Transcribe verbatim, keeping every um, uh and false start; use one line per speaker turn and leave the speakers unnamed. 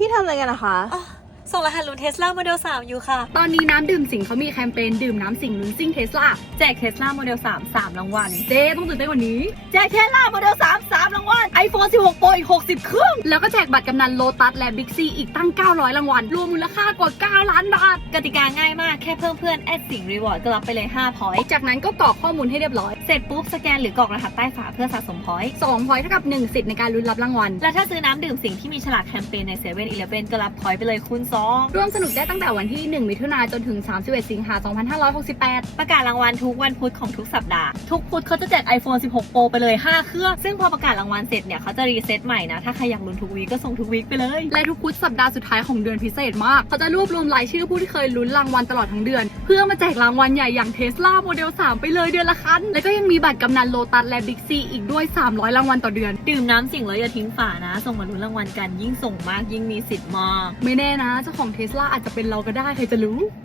พี่ทำอะไรกันนะคะ
ส่งรหัสลุ้นเทสลาโมเดลสามอยู่ค่ะ
ตอนนี้น้ำดื่มสิงเขามีแคมเปญดื่มน้ำสิงลุ้นซิ่งเทสลาแจกเทสลาโมเดลสาม สามรางวัลเจ๊ต้องตื่นเต้นกว่านี้แจกเทสลาโมเดลสาม สามรางวัล iPhone สิบหก Pro อีกหกสิบเครื่องแล้วก็แจกบัตรกำนันโลตัสและบิ๊กซีอีกตั้งเก้าร้อยรางวัลรวมมูลค่ากว่าเก้าล้านบาท
กติกาง่ายมากแค่เพิ่มเพื่อนแอดสิงรีวอร์ดก็รับไปเลยห้าพอยต์
จากนั้นก็กรอกข้อมูลให้เรียบร้อย
เสร็จปุ๊บสแกนหรือกรอกรหัสใต้ฝาเพื่อสะสมพอยต์
สองพอยต์เท่ากับหนึ่งสิทธิ์ในการลุ้นรับรางวัล
และถ้าซื้อน้ำดื่มสิ่งที่มีฉลากแคมเปญในเซเว่นอีเลฟเว่นก็รับพอยต์ไปเลยคูณสอง
ร่วมสนุกได้ตั้งแต่วันที่หนึ่งมิถุนายนจนถึงสามสิบเอ็ดสิงหาคมสองพันห้าร้อยหกสิบแปด
ประกาศรางวัลทุกวันพุธของทุกสัปดาห์ทุกพุธเขาจะแจก iPhone สิบหก Pro ไปเลยห้าเครื่องซึ่งพอประกาศรางวัลเสร็จเนี่ยเขาจะรีเซ็ตใหม่นะถ้าใครอยากลุ้นทุกวีคก็ส่งทุกวีคไปเลย
และทุกพุธสัปดาห์สุดท้ายของเดือนพิเศษมากเขาจะรวบรวมรายชื่อผู้ที่เคยลุ้นรางวัลตลอดทั้งเดือนเพื่อมาแจกรางวัลใหญ่อย่าง Tesla Model สาม ไปเลยเดือนละคันแล้วก็ยังมีบัตรกำนันโลตัสและบิ๊กซีอีกด้วยสามร้อยรางวัลต่อเดือน
ดื่มน้ำสิ่งแล้วอย่าทิ้งฝานะส่งมาลุ้นรางวัลกันยิ่งส่งมากยิ่งมีสิทธิ์มาก
ไม่แน่นะเจ้าของ Tesla อาจจะเป็นเราก็ได้ใครจะรู้